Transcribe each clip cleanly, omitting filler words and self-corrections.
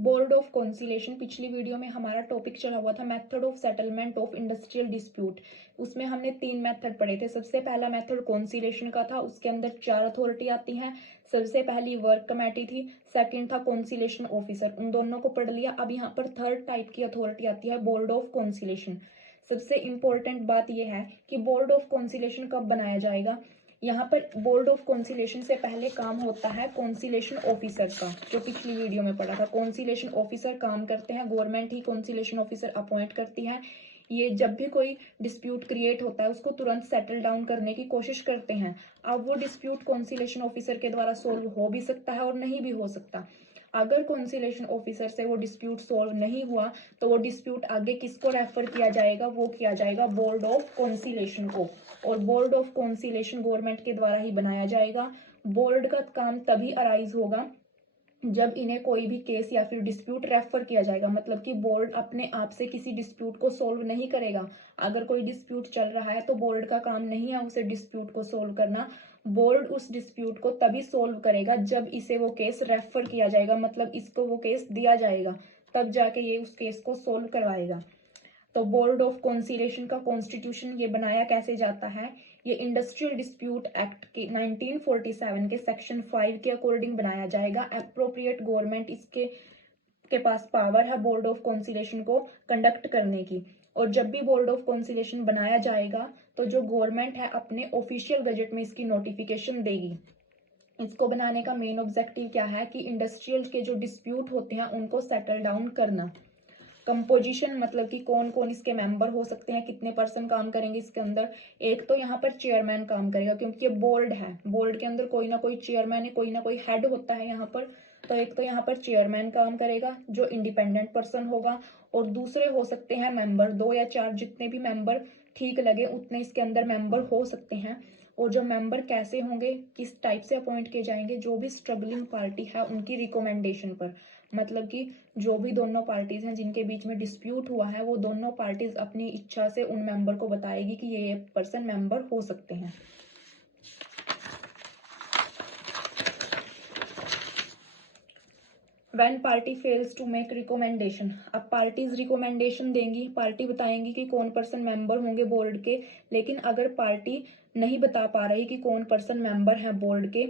Board of conciliation. पिछली video में हमारा टॉपिक चला हुआ था method of settlement of industrial dispute. उसमें हमने 3 मेथड पढ़े थे। सबसे पहला मेथड कॉन्सिलेशन का था, उसके अंदर 4 अथॉरिटी आती हैं। सबसे पहली वर्क कमेटी थी, सेकंड था कॉन्सिलेशन ऑफिसर। उन दोनों को पढ़ लिया। अब यहाँ पर थर्ड टाइप की अथॉरिटी आती है, बोर्ड ऑफ कॉन्सिलेशन। सबसे इंपॉर्टेंट बात यह है कि बोर्ड ऑफ कॉन्सिलेशन कब बनाया जाएगा। यहाँ पर बोर्ड ऑफ कॉन्सिलेशन से पहले काम होता है कॉन्सिलेशन ऑफिसर का, जो पिछली वीडियो में पढ़ा था। कॉन्सिलेशन ऑफिसर काम करते हैं, गवर्नमेंट ही कॉन्सिलेशन ऑफिसर अपॉइंट करती है। ये जब भी कोई डिस्प्यूट क्रिएट होता है उसको तुरंत सेटल डाउन करने की कोशिश करते हैं। अब वो डिस्प्यूट कॉन्सिलेशन ऑफिसर के द्वारा सोल्व हो भी सकता है और नहीं भी हो सकता। अगर कॉन्सिलेशन ऑफिसर से वो डिस्प्यूट सोल्व नहीं हुआ तो वो डिस्प्यूट आगे किसको रेफर किया जाएगा, वो किया जाएगा बोर्ड ऑफ कॉन्सिलेशन को। और बोर्ड ऑफ कॉन्सिलेशन गवर्नमेंट के द्वारा ही बनाया जाएगा। बोर्ड का काम तभी अराइज होगा जब इन्हें कोई भी केस या फिर डिस्प्यूट रेफर किया जाएगा। मतलब कि बोर्ड अपने आप से किसी डिस्प्यूट को सोल्व नहीं करेगा। अगर कोई डिस्प्यूट चल रहा है तो बोर्ड का काम नहीं है उसे डिस्प्यूट को सोल्व करना। बोर्ड उस डिस्प्यूट को तभी सोल्व करेगा जब इसे वो केस रेफर किया जाएगा, मतलब इसको वो केस दिया जाएगा, तब जाके ये उस केस को सोल्व करवाएगा। तो बोर्ड ऑफ कॉन्सिलेशन का कॉन्स्टिट्यूशन ये बनाया कैसे जाता है, ये इंडस्ट्रियल डिस्प्यूट एक्ट के 1947 के सेक्शन 5 के अकॉर्डिंग बनाया जाएगा। एप्रोप्रिएट गवर्नमेंट इसके के पास पावर है बोर्ड ऑफ कॉन्सिलेशन को कंडक्ट करने की। और जब भी बोर्ड ऑफ कॉन्सिलेशन बनाया जाएगा तो जो गवर्नमेंट है अपने ऑफिशियल गजट में इसकी नोटिफिकेशन देगी। इसको बनाने का मेन ऑब्जेक्टिव क्या है कि इंडस्ट्रियल के जो डिस्प्यूट होते हैं उनको सेटल डाउन करना। कंपोजिशन मतलब कि कौन कौन इसके मेंबर हो सकते हैं, कितने पर्सन काम करेंगे इसके अंदर। एक तो यहाँ पर चेयरमैन काम करेगा, क्योंकि ये बोर्ड है, बोर्ड के अंदर कोई ना कोई चेयरमैन है, कोई ना कोई हेड होता है यहाँ पर। तो एक तो यहाँ पर चेयरमैन काम करेगा जो इंडिपेंडेंट पर्सन होगा, और दूसरे हो सकते हैं मेंबर, 2 या 4 जितने भी मेंबर ठीक लगे उतने इसके अंदर मेंबर हो सकते हैं। और जो मेंबर कैसे होंगे, किस टाइप से अपॉइंट किए जाएंगे, जो भी स्ट्रगलिंग पार्टी है उनकी रिकमेंडेशन पर। मतलब कि जो भी दोनों पार्टीज हैं जिनके बीच में डिस्प्यूट हुआ है वो दोनों पार्टीज अपनी इच्छा से उन मेंबर को बताएगी कि ये पर्सन मेंबर हो सकते हैं। When party fails to make recommendation, अब पार्टीज रिकमेंडेशन देंगी, पार्टी बताएंगी कि कौन पर्सन मेंबर होंगे बोर्ड के। लेकिन अगर पार्टी नहीं बता पा रही कि कौन पर्सन मेंबर है बोर्ड के,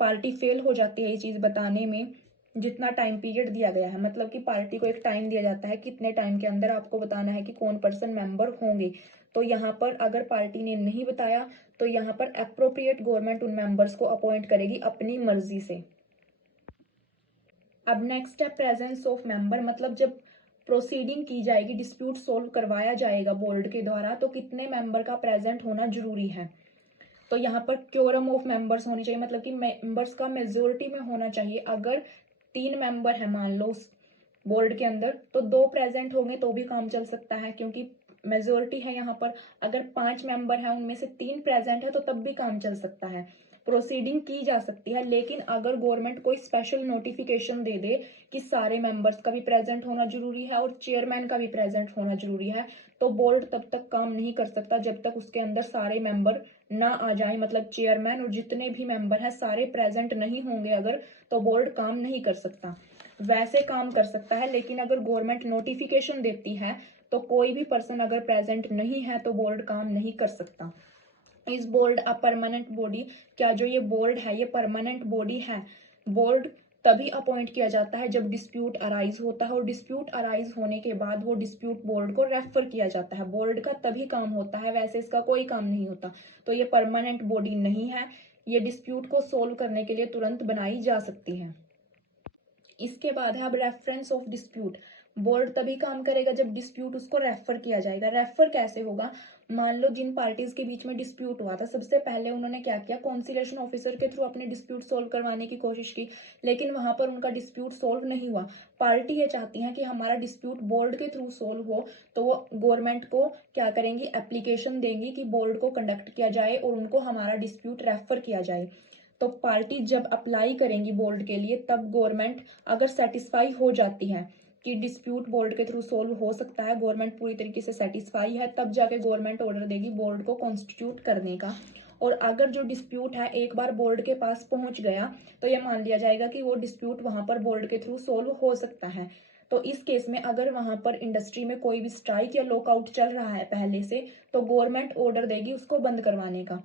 पार्टी फेल हो जाती है ये चीज बताने में, जितना टाइम पीरियड दिया गया है। मतलब कि पार्टी को एक टाइम दिया जाता है, कितने टाइम के अंदर आपको बताना है कि कौन पर्सन मेंबर होंगे। तो यहाँ पर अगर पार्टी ने नहीं बताया तो यहाँ पर एप्रोप्रिएट गवर्नमेंट उन मेंबर्स को अपॉइंट करेगी अपनी मर्जी से। अब नेक्स्ट है प्रेजेंस ऑफ मेंबर। मतलब जब प्रोसीडिंग की जाएगी, डिस्प्यूट सोल्व करवाया जाएगा बोर्ड के द्वारा, तो कितने मेंबर का प्रेजेंट होना जरूरी है। तो यहाँ पर क्योरम ऑफ मेंबर्स होनी चाहिए, मतलब कि मेंबर्स का मेजोरिटी में होना चाहिए। अगर 3 मेंबर है मान लो उस बोर्ड के अंदर, तो 2 प्रेजेंट होंगे तो भी काम चल सकता है, क्योंकि मेजोरिटी है यहाँ पर। अगर 5 मेंबर है उनमें से 3 प्रेजेंट है तो तब भी काम चल सकता है, प्रोसीडिंग की जा सकती है। लेकिन अगर गवर्नमेंट कोई स्पेशल नोटिफिकेशन दे दे कि सारे मेंबर्स का भी प्रेजेंट होना जरूरी है और चेयरमैन का भी प्रेजेंट होना जरूरी है, तो बोर्ड तब तक काम नहीं कर सकता जब तक उसके अंदर सारे मेंबर ना आ जाए। मतलब चेयरमैन और जितने भी मेंबर हैं सारे प्रेजेंट नहीं होंगे अगर, तो बोर्ड काम नहीं कर सकता। वैसे काम कर सकता है, लेकिन अगर गवर्नमेंट नोटिफिकेशन देती है तो कोई भी पर्सन अगर प्रेजेंट नहीं है तो बोर्ड काम नहीं कर सकता। इस बोर्ड अ परमानेंट बॉडी, क्या जो ये बोर्ड है ये परमानेंट बॉडी है। बोर्ड तभी अपॉइंट किया जाता है जब डिस्प्यूट अराइज होता है, और डिस्प्यूट अराइज होने के बाद वो डिस्प्यूट बोर्ड को रेफर किया जाता है। बोर्ड का तभी काम होता है, वैसे इसका कोई काम नहीं होता। तो ये परमानेंट बॉडी नहीं है, ये डिस्प्यूट को सोल्व करने के लिए तुरंत बनाई जा सकती है। इसके बाद है अब रेफरेंस ऑफ डिस्प्यूट। बोर्ड तभी काम करेगा जब डिस्प्यूट उसको रेफर किया जाएगा। रेफर कैसे होगा, मान लो जिन पार्टीज के बीच में डिस्प्यूट हुआ था, सबसे पहले उन्होंने क्या किया, कॉन्सिलेशन ऑफिसर के थ्रू अपने डिस्प्यूट सोल्व करवाने की कोशिश की, लेकिन वहां पर उनका डिस्प्यूट सोल्व नहीं हुआ। पार्टी ये चाहती है कि हमारा डिस्प्यूट बोर्ड के थ्रू सोल्व हो, तो वो गवर्नमेंट को क्या करेंगी, एप्लीकेशन देंगी कि बोर्ड को कंडक्ट किया जाए और उनको हमारा डिस्प्यूट रेफर किया जाए। तो पार्टी जब अप्लाई करेंगी बोर्ड के लिए, तब गवर्नमेंट अगर सेटिस्फाई हो जाती है कि डिस्प्यूट बोर्ड के थ्रू सोल्व हो सकता है, गवर्नमेंट पूरी तरीके से सेटिस्फाई है, तब जाके गवर्नमेंट ऑर्डर देगी बोर्ड को कॉन्स्टिट्यूट करने का। और अगर जो डिस्प्यूट है एक बार बोर्ड के पास पहुंच गया तो ये मान लिया जाएगा कि वो डिस्प्यूट वहां पर बोर्ड के थ्रू सोल्व हो सकता है। तो इस केस में अगर वहां पर इंडस्ट्री में कोई भी स्ट्राइक या लॉकआउट चल रहा है पहले से, तो गवर्नमेंट ऑर्डर देगी उसको बंद करवाने का।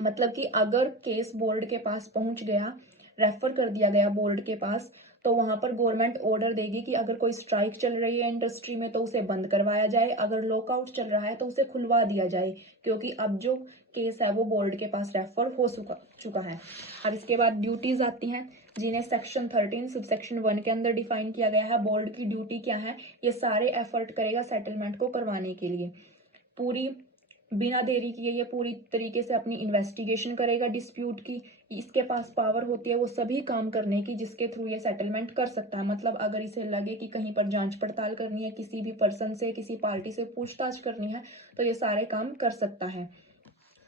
मतलब कि अगर केस बोर्ड के पास पहुंच गया, रेफर कर दिया गया बोर्ड के पास, तो वहां पर गवर्नमेंट ऑर्डर देगी कि अगर कोई स्ट्राइक चल रही है इंडस्ट्री में तो उसे बंद करवाया जाए, अगर लॉकआउट चल रहा है तो उसे खुलवा दिया जाए, क्योंकि अब जो केस है वो बोर्ड के पास रेफर हो चुका है। अब इसके बाद ड्यूटीज आती हैं, जिन्हें सेक्शन 13 सब सेक्शन 1 के अंदर डिफाइन किया गया है। बोर्ड की ड्यूटी क्या है, ये सारे एफर्ट करेगा सेटलमेंट को करवाने के लिए। पूरी बिना देरी किए ये पूरी तरीके से अपनी इन्वेस्टिगेशन करेगा डिस्प्यूट की। इसके पास पावर होती है वो सभी काम करने की जिसके थ्रू ये सेटलमेंट कर सकता है। मतलब अगर इसे लगे कि कहीं पर जांच पड़ताल करनी है, किसी भी पर्सन से, किसी पार्टी से पूछताछ करनी है, तो ये सारे काम कर सकता है।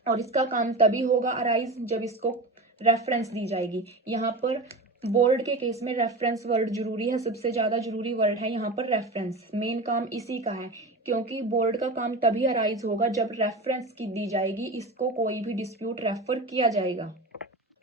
और इसका काम तभी होगा अराइज जब इसको रेफरेंस दी जाएगी। यहाँ पर बोर्ड के केस में रेफरेंस वर्ड जरूरी है, सबसे ज्यादा जरूरी वर्ड है यहाँ पर रेफरेंस। मेन काम इसी का है, क्योंकि बोर्ड का काम तभी अराइज होगा जब रेफरेंस की दी जाएगी, इसको कोई भी डिस्प्यूट रेफर किया जाएगा।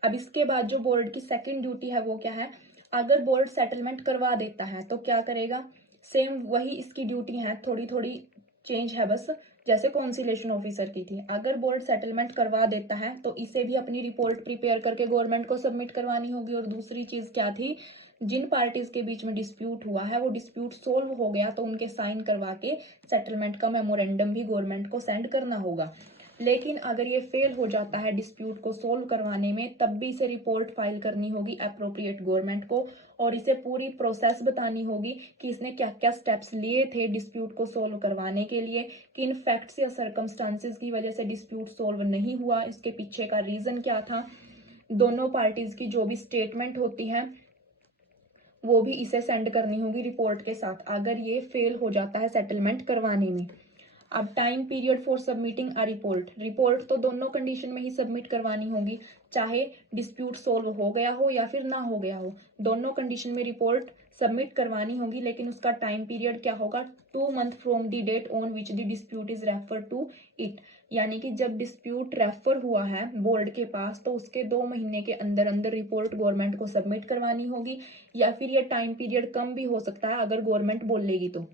अब इसके बाद जो बोर्ड की सेकंड ड्यूटी है वो क्या है, अगर बोर्ड सेटलमेंट करवा देता है तो क्या करेगा, सेम वही इसकी ड्यूटी है, थोड़ी थोड़ी चेंज है बस, जैसे कॉन्सिलेशन ऑफिसर की थी। अगर बोर्ड सेटलमेंट करवा देता है तो इसे भी अपनी रिपोर्ट प्रिपेयर करके गवर्नमेंट को सबमिट करवानी होगी। और दूसरी चीज क्या थी, जिन पार्टीज के बीच में डिस्प्यूट हुआ है वो डिस्प्यूट सोल्व हो गया तो उनके साइन करवा के सेटलमेंट का मेमोरेंडम भी गवर्नमेंट को सेंड करना होगा। लेकिन अगर ये फेल हो जाता है डिस्प्यूट को सोल्व करवाने में, तब भी इसे रिपोर्ट फाइल करनी होगी अप्रोप्रिएट गवर्नमेंट को, और इसे पूरी प्रोसेस बतानी होगी कि इसने क्या क्या स्टेप्स लिए थे डिस्प्यूट को सोल्व करवाने के लिए, किन फैक्ट्स या सर्कमस्टांसेस की वजह से डिस्प्यूट सोल्व नहीं हुआ, इसके पीछे का रीजन क्या था। दोनों पार्टीज की जो भी स्टेटमेंट होती है वो भी इसे सेंड करनी होगी रिपोर्ट के साथ, अगर ये फेल हो जाता है सेटलमेंट करवाने में। अब time period for submitting a report, report तो दोनों कंडीशन में ही सबमिट करवानी होगी, चाहे डिस्प्यूट सोल्व हो गया हो या फिर ना हो गया हो, दोनों कंडीशन में रिपोर्ट सबमिट करवानी होगी। लेकिन उसका टाइम पीरियड क्या होगा, 2 month from the date on which the dispute is refer to it. यानी कि जब डिस्प्यूट रेफर हुआ है बोर्ड के पास तो उसके 2 महीने के अंदर अंदर रिपोर्ट गवर्नमेंट को सबमिट करवानी होगी, या फिर ये टाइम पीरियड कम भी हो सकता है अगर गवर्नमेंट बोलेगी तो।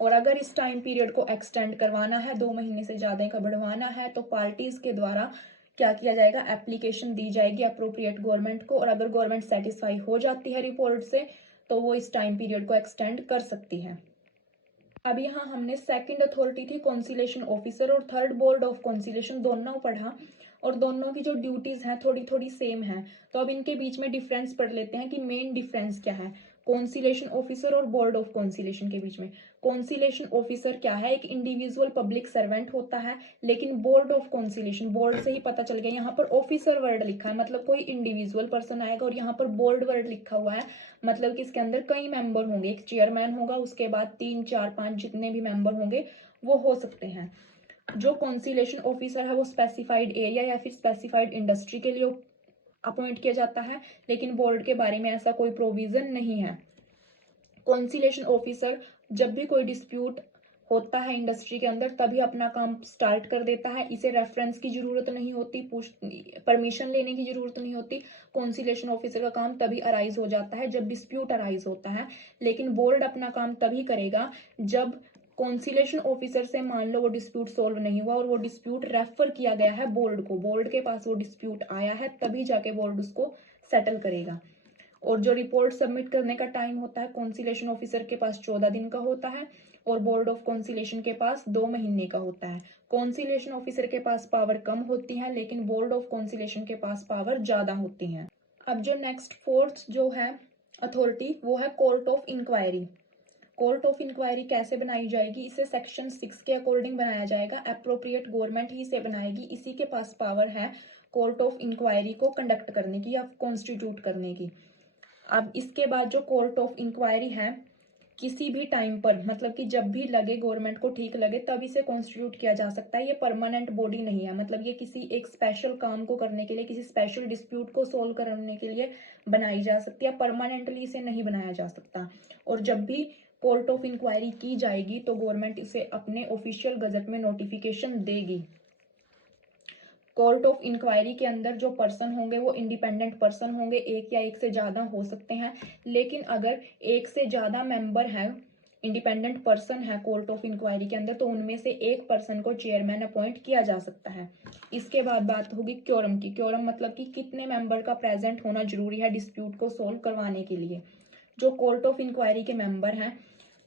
और अगर इस टाइम पीरियड को एक्सटेंड करवाना है, 2 महीने से ज्यादा का बढ़वाना है, तो पार्टीज के द्वारा क्या किया जाएगा, एप्लीकेशन दी जाएगी अप्रोप्रिएट गवर्नमेंट को, और अगर गवर्नमेंट सेटिस्फाई हो जाती है रिपोर्ट से तो वो इस टाइम पीरियड को एक्सटेंड कर सकती है। अब यहाँ हमने सेकंड अथॉरिटी थी कॉन्सिलेशन ऑफिसर और थर्ड बोर्ड ऑफ कॉन्सिलेशन दोनों पढ़ा, और दोनों की जो ड्यूटीज हैं थोड़ी थोड़ी सेम है। तो अब इनके बीच में डिफरेंस पढ़ लेते हैं कि मेन डिफरेंस क्या है कॉन्सिलेशन ऑफिसर और बोर्ड ऑफ कॉन्सिलेशन के बीच में। कॉन्सिलेशन ऑफिसर क्या है, एक इंडिविजुअल पब्लिक सर्वेंट होता है, लेकिन बोर्ड ऑफ कॉन्सिलेशन, बोर्ड से ही पता चल गया, यहाँ पर ऑफिसर वर्ड लिखा है मतलब कोई इंडिविजुअल पर्सन आएगा, और यहाँ पर बोर्ड वर्ड लिखा हुआ है मतलब कि इसके अंदर कई मेंबर होंगे, एक चेयरमैन होगा, उसके बाद 3 4 5 जितने भी मेंबर होंगे वो हो सकते हैं। जो कॉन्सिलेशन ऑफिसर है वो स्पेसिफाइड एरिया या फिर स्पेसिफाइड इंडस्ट्री के लिए अपॉइंट किया जाता है, लेकिन बोर्ड के बारे में ऐसा कोई प्रोविजन नहीं है। कॉन्सिलेशन ऑफिसर जब भी कोई डिस्प्यूट होता है इंडस्ट्री के अंदर तभी अपना काम स्टार्ट कर देता है, इसे रेफरेंस की जरूरत नहीं होती, परमिशन लेने की जरूरत नहीं होती। कॉन्सिलेशन ऑफिसर का काम तभी अराइज हो जाता है जब डिस्प्यूट अराइज होता है, लेकिन बोर्ड अपना काम तभी करेगा जब कॉन्सिलेशन ऑफिसर से मान लो वो डिस्प्यूट सोल्व नहीं हुआ और वो डिस्प्यूट रेफर किया गया है बोर्ड को, बोर्ड के पास वो डिस्प्यूट आया है, तभी जाके बोर्ड उसको सेटल करेगा। और जो रिपोर्ट सबमिट करने का टाइम होता है कॉन्सिलेशन ऑफिसर के पास 14 दिन का होता है, और बोर्ड ऑफ कॉन्सिलेशन के पास 2 महीने का होता है। कॉन्सिलेशन ऑफिसर के पास पावर कम होती है, लेकिन बोर्ड ऑफ कॉन्सिलेशन के पास पावर ज्यादा होती है। अब जो नेक्स्ट फोर्थ जो है अथॉरिटी वो है court of inquiry. Court of inquiry कैसे बनाई जाएगी, इसे सेक्शन 6 के अकॉर्डिंग बनाया जाएगा, अप्रोप्रिएट गवर्नमेंट ही इसे बनाएगी, इसी के पास पावर है कोर्ट ऑफ इंक्वायरी को कंडक्ट करने की या कॉन्स्टिट्यूट करने की। अब इसके बाद जो कोर्ट ऑफ इंक्वायरी है किसी भी टाइम पर, मतलब कि जब भी लगे गवर्नमेंट को ठीक लगे तब इसे कॉन्स्टिट्यूट किया जा सकता है, ये परमानेंट बॉडी नहीं है, मतलब ये किसी एक स्पेशल काम को करने के लिए, किसी स्पेशल डिस्प्यूट को सोल्व करने के लिए बनाई जा सकती है, परमानेंटली इसे नहीं बनाया जा सकता। और जब भी कोर्ट ऑफ इंक्वायरी की जाएगी तो गवर्नमेंट इसे अपने ऑफिशियल गजट में नोटिफिकेशन देगी। कोर्ट ऑफ इंक्वायरी के अंदर जो पर्सन होंगे वो इंडिपेंडेंट पर्सन होंगे, एक या एक से ज़्यादा हो सकते हैं। लेकिन अगर एक से ज़्यादा मेंबर हैं, इंडिपेंडेंट पर्सन है कोर्ट ऑफ इंक्वायरी के अंदर, तो उनमें से एक पर्सन को चेयरमैन अपॉइंट किया जा सकता है। इसके बाद बात होगी क्योरम की। क्योरम मतलब कि कितने मेंबर का प्रेजेंट होना जरूरी है डिस्प्यूट को सोल्व करवाने के लिए। जो कोर्ट ऑफ इंक्वायरी के मेंबर हैं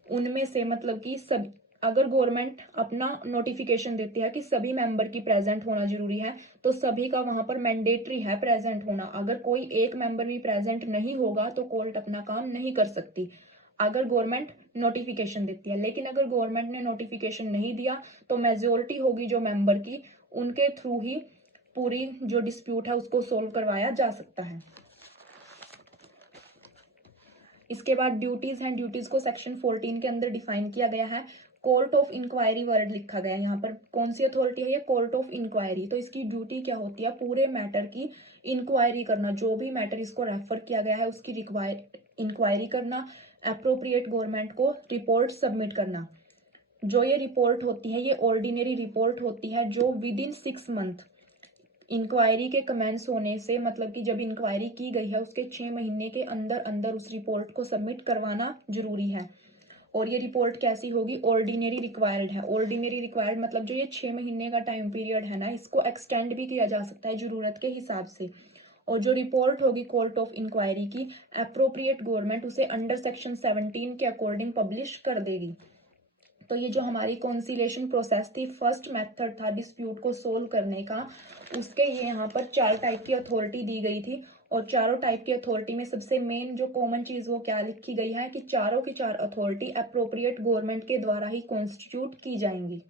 उनमें से मतलब कि सब, अगर गवर्नमेंट अपना नोटिफिकेशन देती है कि सभी मेंबर की प्रेजेंट होना जरूरी है, तो सभी का वहां पर मैंडेटरी है प्रेजेंट होना। अगर कोई एक मेंबर भी प्रेजेंट नहीं होगा तो कोर्ट अपना काम नहीं कर सकती, अगर गवर्नमेंट नोटिफिकेशन देती है। लेकिन अगर गवर्नमेंट ने नोटिफिकेशन नहीं दिया तो मेजोरिटी होगी जो मेंबर की, उनके थ्रू ही पूरी जो डिस्प्यूट है उसको सोल्व करवाया जा सकता है। इसके बाद ड्यूटीज हैं। ड्यूटीज को सेक्शन 14 के अंदर डिफाइन किया गया है। कोर्ट ऑफ इंक्वायरी वर्ड लिखा गया है यहाँ पर। कौन सी अथॉरिटी है ये? Court of inquiry. तो इसकी ड्यूटी क्या होती है? पूरे मैटर की इंक्वायरी करना, जो भी मैटर इसको रेफर किया गया है उसकी इंक्वायरी करना, अप्रोप्रिएट गवर्नमेंट को रिपोर्ट सबमिट करना। जो ये रिपोर्ट होती है ये ऑर्डिनरी रिपोर्ट होती है, जो विद इन 6 मंथ इंक्वायरी के कमेंस होने से, मतलब कि जब इंक्वायरी की गई है उसके 6 महीने के अंदर अंदर उस रिपोर्ट को सबमिट करवाना जरूरी है। और ये रिपोर्ट कैसी होगी? ऑर्डिनरी रिक्वायर्ड है। ऑर्डिनरी रिक्वायर्ड मतलब जो ये 6 महीने का टाइम पीरियड है ना, इसको एक्सटेंड भी किया जा सकता है जरूरत के हिसाब से। और जो रिपोर्ट होगी कोर्ट ऑफ इंक्वायरी की, अप्रोप्रिएट गवर्नमेंट उसे अंडर सेक्शन 17 के अकॉर्डिंग पब्लिश कर देगी। तो ये जो हमारी कॉन्सिलेशन प्रोसेस थी, फर्स्ट मेथड था डिस्प्यूट को सोल्व करने का, उसके ये यहाँ पर 4 टाइप की अथॉरिटी दी गई थी। और चारों टाइप की अथॉरिटी में सबसे मेन जो कॉमन चीज वो क्या लिखी गई है कि चारों की चार अथॉरिटी अप्रोप्रिएट गवर्नमेंट के द्वारा ही कॉन्स्टिट्यूट की जाएंगी।